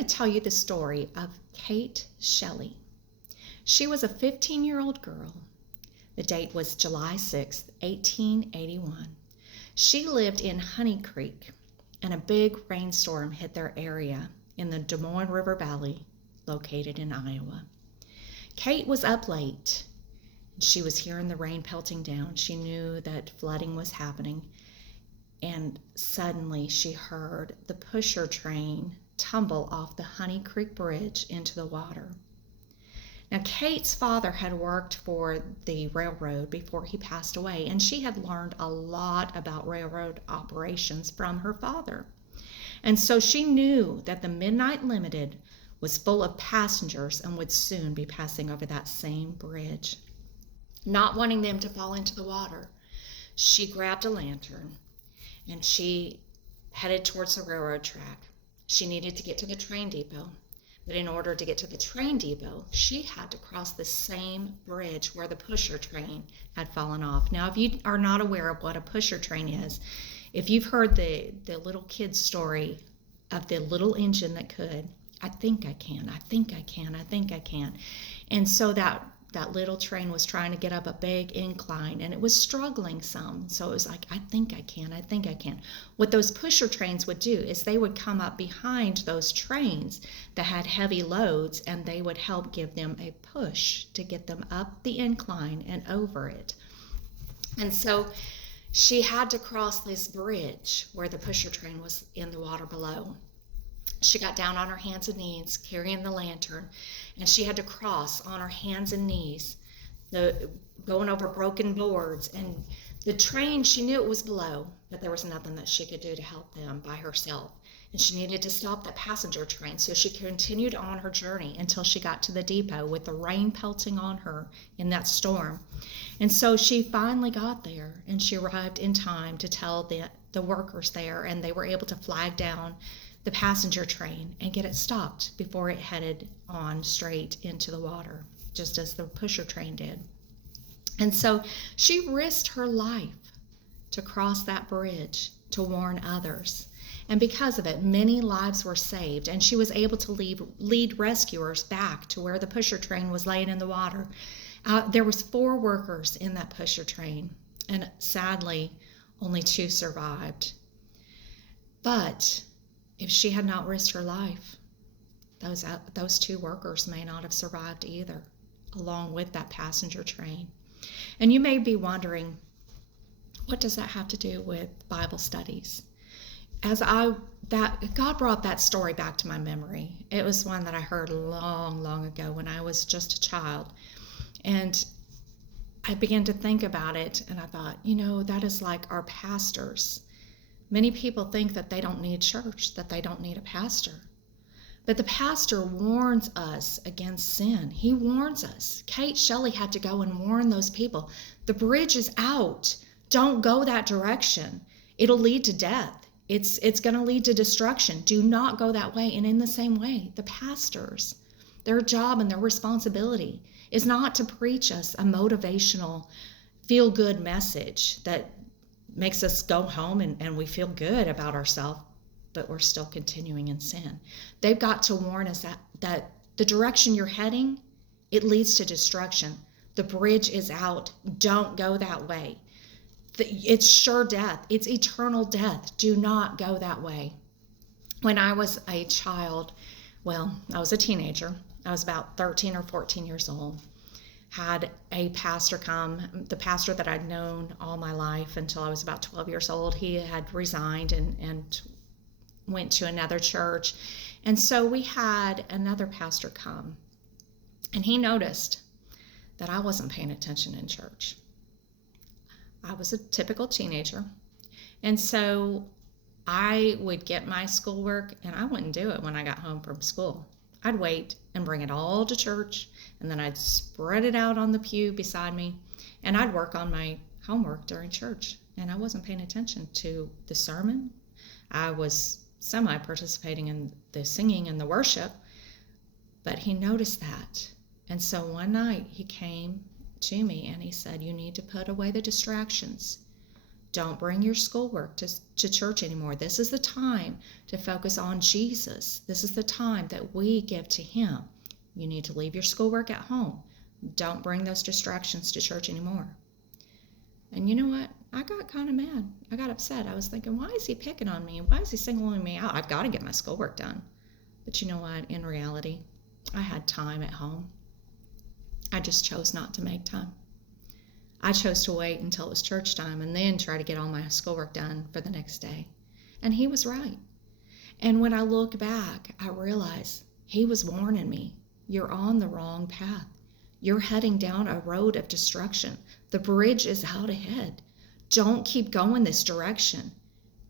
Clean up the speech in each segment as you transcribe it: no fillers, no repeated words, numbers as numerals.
to tell you the story of Kate Shelley. She was a 15-year-old girl. The date was July 6th, 1881. She lived in Honey Creek, and a big rainstorm hit their area in the Des Moines River Valley, located in Iowa. Kate was up late. She was hearing the rain pelting down. She knew that flooding was happening, and suddenly she heard the pusher train tumble off the Honey Creek Bridge into the water. Now, Kate's father had worked for the railroad before he passed away, and she had learned a lot about railroad operations from her father. And so she knew that the Midnight Limited was full of passengers and would soon be passing over that same bridge. Not wanting them to fall into the water, she grabbed a lantern and she headed towards the railroad track. She needed to get to the train depot. But in order to get to the train depot, she had to cross the same bridge where the pusher train had fallen off. Now, if you are not aware of what a pusher train is, if you've heard the little kid's story of the little engine that could, I think I can, I think I can, I think I can. And so that little train was trying to get up a big incline, and it was struggling some. So it was like, I think I can, I think I can. What those pusher trains would do is they would come up behind those trains that had heavy loads, and they would help give them a push to get them up the incline and over it. And so she had to cross this bridge where the pusher train was in the water below. She got down on her hands and knees, carrying the lantern, and she had to cross on her hands and knees, going over broken boards. And the train, she knew it was below, but there was nothing that she could do to help them by herself. And she needed to stop the passenger train, so she continued on her journey until she got to the depot with the rain pelting on her in that storm. And so she finally got there, and she arrived in time to tell the workers there, and they were able to flag down the passenger train and get it stopped before it headed on straight into the water, just as the pusher train did. And so she risked her life to cross that bridge to warn others. And because of it, many lives were saved, and she was able to lead rescuers back to where the pusher train was laying in the water. There was 4 workers in that pusher train, and sadly, only 2 survived. But if she had not risked her life, those 2 workers may not have survived either, along with that passenger train. And you may be wondering, what does that have to do with Bible studies? God brought that story back to my memory. It was one that I heard long, long ago when I was just a child. And I began to think about it, and I thought, that is like our pastors. Many people think that they don't need church, that they don't need a pastor. But the pastor warns us against sin. He warns us. Kate Shelley had to go and warn those people. The bridge is out. Don't go that direction. It'll lead to death. It's going to lead to destruction. Do not go that way. And in the same way, the pastors, their job and their responsibility is not to preach us a motivational, feel-good message that makes us go home and we feel good about ourselves, but we're still continuing in sin. They've got to warn us that the direction you're heading, it leads to destruction. The bridge is out. Don't go that way. It's sure death. It's eternal death. Do not go that way. When I was a child, I was a teenager. I was about 13 or 14 years old. Had a pastor come, the pastor that I'd known all my life until I was about 12 years old. He had resigned and went to another church. And so we had another pastor come, and he noticed that I wasn't paying attention in church. I was a typical teenager. And so I would get my schoolwork, and I wouldn't do it when I got home from school. I'd wait and bring it all to church, and then I'd spread it out on the pew beside me, and I'd work on my homework during church. And I wasn't paying attention to the sermon. I was semi-participating in the singing and the worship, but he noticed that. And so one night he came to me and he said, "You need to put away the distractions. Don't bring your schoolwork to church anymore. This is the time to focus on Jesus. This is the time that we give to him. You need to leave your schoolwork at home. Don't bring those distractions to church anymore. And you know what? I got kind of mad. I got upset. I was thinking, why is he picking on me? Why is he singling me out? I've got to get my schoolwork done. But you know what? In reality, I had time at home. I just chose not to make time. I chose to wait until it was church time and then try to get all my schoolwork done for the next day. And he was right. And when I look back, I realize he was warning me, you're on the wrong path. You're heading down a road of destruction. The bridge is out ahead. Don't keep going this direction.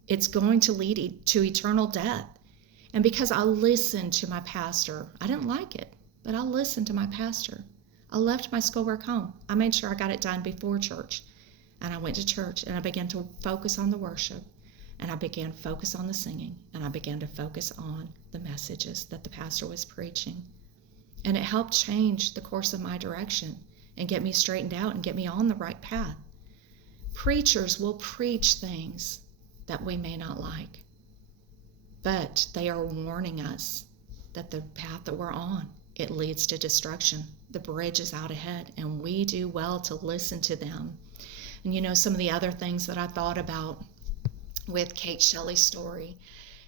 It's going to lead to eternal death. And because I listened to my pastor, I didn't like it, but I listened to my pastor. I left my schoolwork home. I made sure I got it done before church. And I went to church and I began to focus on the worship. And I began to focus on the singing. And I began to focus on the messages that the pastor was preaching. And it helped change the course of my direction and get me straightened out and get me on the right path. Preachers will preach things that we may not like, but they are warning us that the path that we're on, it leads to destruction. The bridge is out ahead, and we do well to listen to them. And you know, some of the other things that I thought about with Kate Shelley's story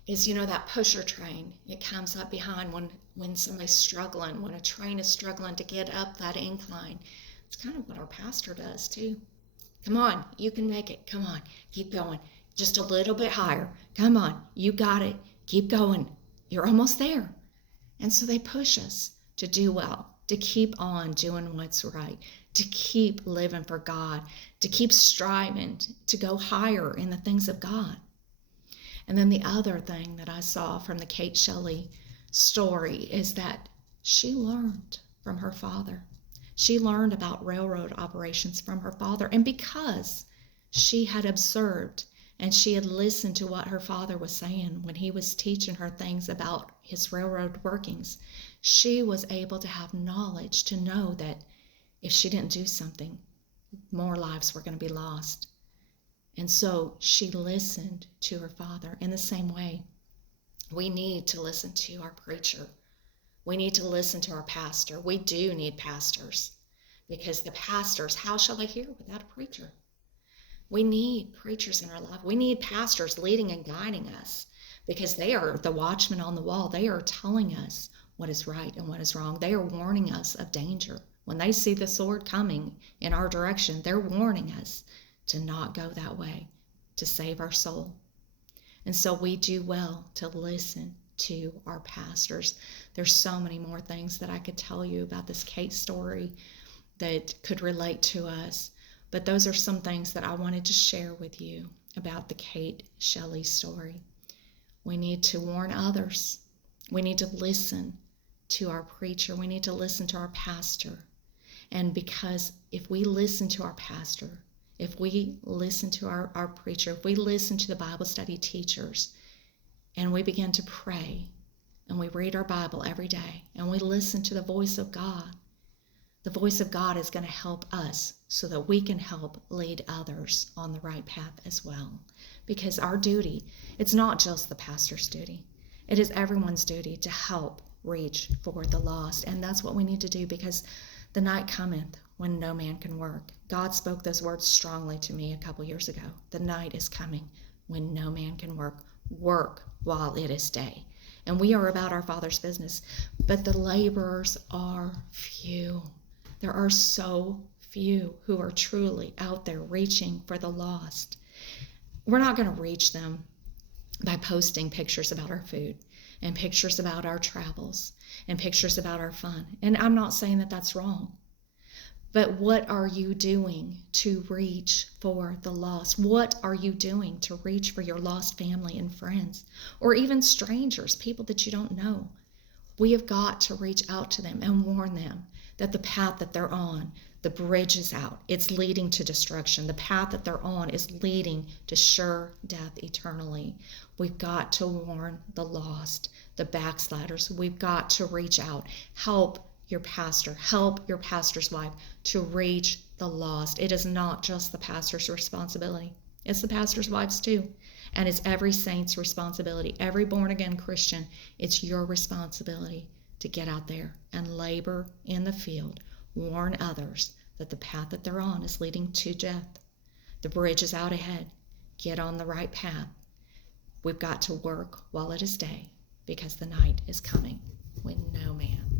is, you know, that pusher train. It comes up behind when somebody's struggling, when a train is struggling to get up that incline. It's kind of what our pastor does too. Come on, you can make it. Come on, keep going. Just a little bit higher. Come on, you got it. Keep going. You're almost there. And so they push us to do well, to keep on doing what's right, to keep living for God, to keep striving, to go higher in the things of God. And then the other thing that I saw from the Kate Shelley story is that she learned from her father. She learned about railroad operations from her father. And because she had observed and she had listened to what her father was saying when he was teaching her things about his railroad workings, she was able to have knowledge to know that if she didn't do something, more lives were going to be lost. And so she listened to her father. In the same way, we need to listen to our preacher. We need to listen to our pastor. We do need pastors, because the pastors, how shall they hear without a preacher? We need preachers in our life. We need pastors leading and guiding us, because they are the watchmen on the wall. They are telling us what is right and what is wrong. They are warning us of danger. When they see the sword coming in our direction, they're warning us to not go that way, to save our soul. And so we do well to listen to our pastors. There's so many more things that I could tell you about this Kate story that could relate to us, but those are some things that I wanted to share with you about the Kate Shelley story. We need to warn others. We need to listen to our preacher. We need to listen to our pastor. And because if we listen to our pastor, if we listen to our preacher, if we listen to the Bible study teachers, and we begin to pray, and we read our Bible every day, and we listen to the voice of God, the voice of God is going to help us so that we can help lead others on the right path as well. Because our duty, it's not just the pastor's duty. It is everyone's duty to help reach for the lost. And that's what we need to do, because the night cometh when no man can work. God spoke those words strongly to me a couple years ago. The night is coming when no man can work. Work while it is day. And we are about our Father's business, but the laborers are few. There are so few who are truly out there reaching for the lost. We're not going to reach them by posting pictures about our food and pictures about our travels and pictures about our fun. And I'm not saying that that's wrong. But what are you doing to reach for the lost? What are you doing to reach for your lost family and friends, or even strangers, people that you don't know? We have got to reach out to them and warn them that the path that they're on, the bridge is out. It's leading to destruction. The path that they're on is leading to sure death eternally. We've got to warn the lost, the backsliders. We've got to reach out. Help your pastor, help your pastor's wife to reach the lost. It is not just the pastor's responsibility. It's the pastor's wives too. And it's every saint's responsibility. Every born-again Christian, it's your responsibility to get out there and labor in the field. Warn others that the path that they're on is leading to death. The bridge is out ahead. Get on the right path. We've got to work while it is day, because the night is coming when no man